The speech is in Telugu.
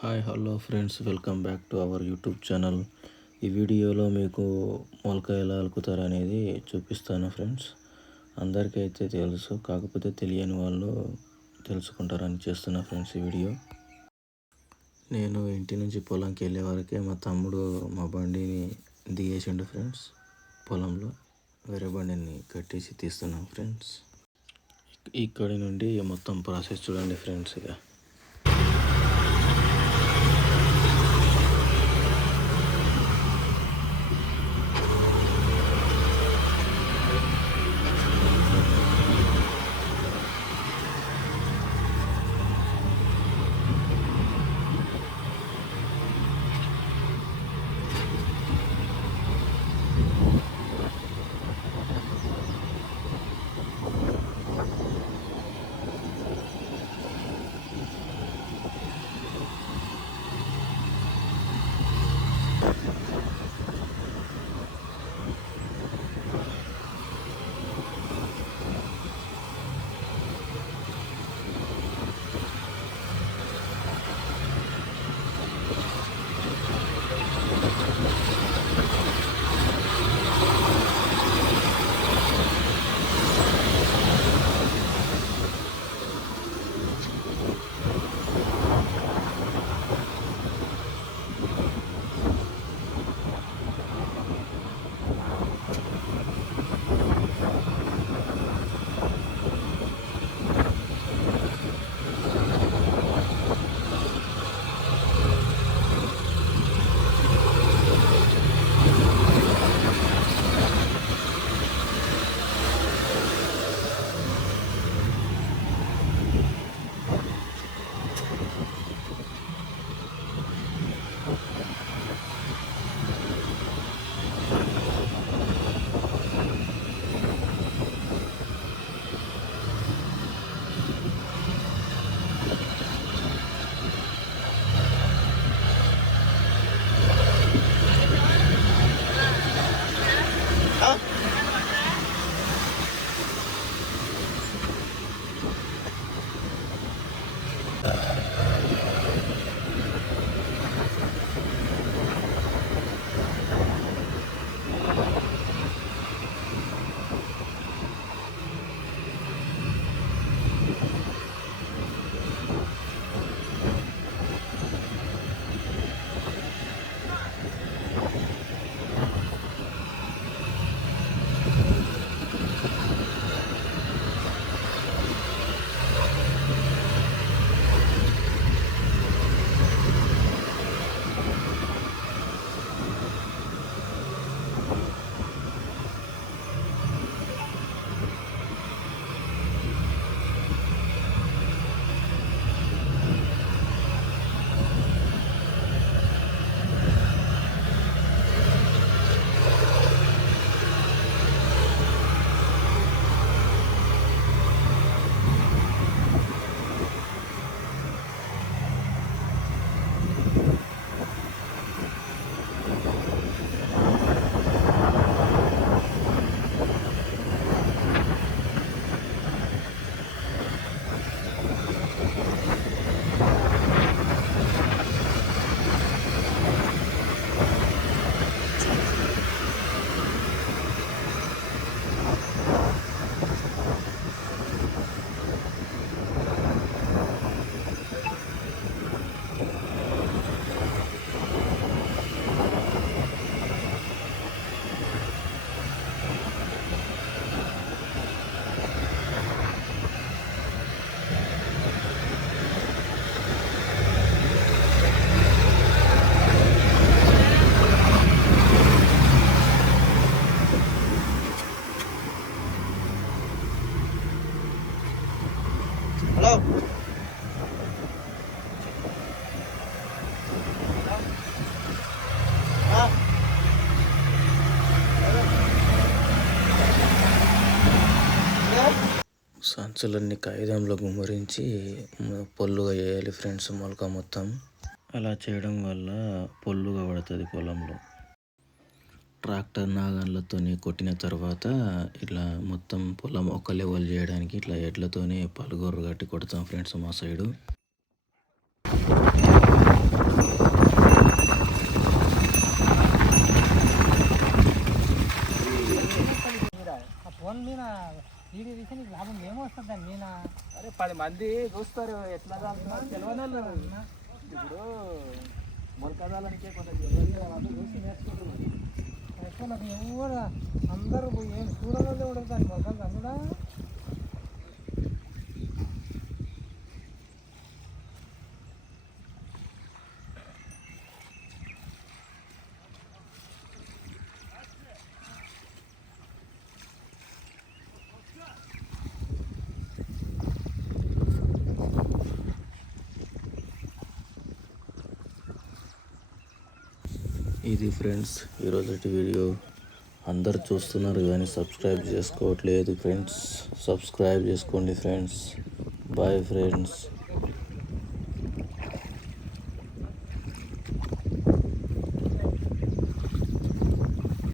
Hi hello friends welcome back to our YouTube channel. ఈ వీడియోలో మీకు మొలక ఎలా అలుకుతారు అనేది చూపిస్తాను ఫ్రెండ్స్. అందరికీ అయితే తెలుసు కాకపోతే తెలియని వాళ్ళు తెలుసుకుంటారని చేస్తున్నా ఫ్రెండ్స్ ఈ వీడియో. నేను ఇంటి నుంచి పొలంకి వెళ్ళే వరకే మా తమ్ముడు మా బండిని దిగేసిండు ఫ్రెండ్స్ పొలంలో. వేరే బండిని కట్టేసి తీస్తున్నాం ఫ్రెండ్స్. ఇక్కడి నుండి మొత్తం ప్రాసెస్ చూడండి ఫ్రెండ్స్ ఇక Hello. సంచులన్నీ కాగితంలో గుమ్మరించి పొల్లుగా వేయాలి ఫ్రెండ్స్ మొలక మొత్తం. అలా చేయడం వల్ల పొల్లుగా పడుతుంది పొలంలో. ట్రాక్టర్ నాగళ్ళతోని కొట్టిన తర్వాత ఇట్లా మొత్తం పొలం ఒక లెవెల్ చేయడానికి ఇట్లా ఎడ్లతోనే పలుగొర్రు కట్టి కొడతాం ఫ్రెండ్స్ మా సైడు. ఫోన్ మీద వీడియో తీసి నీకు పది మంది చూస్తారు ఎట్లా తెలియదు ఇప్పుడు మొలకదాలనికే కొంత చూసి నేర్చుకుంటున్నారు. నాకు ఎవరు అందరూ ఏం చూడాలని కూడా దాని మొక్కలు అందుడా ఇది ఫ్రెండ్స్ ఈరోజు వీడియో అందరు చూస్తున్నారు కానీ సబ్స్క్రైబ్ చేసుకోవట్లేదు ఫ్రెండ్స్. సబ్స్క్రైబ్ చేసుకోండి ఫ్రెండ్స్. Bye friends.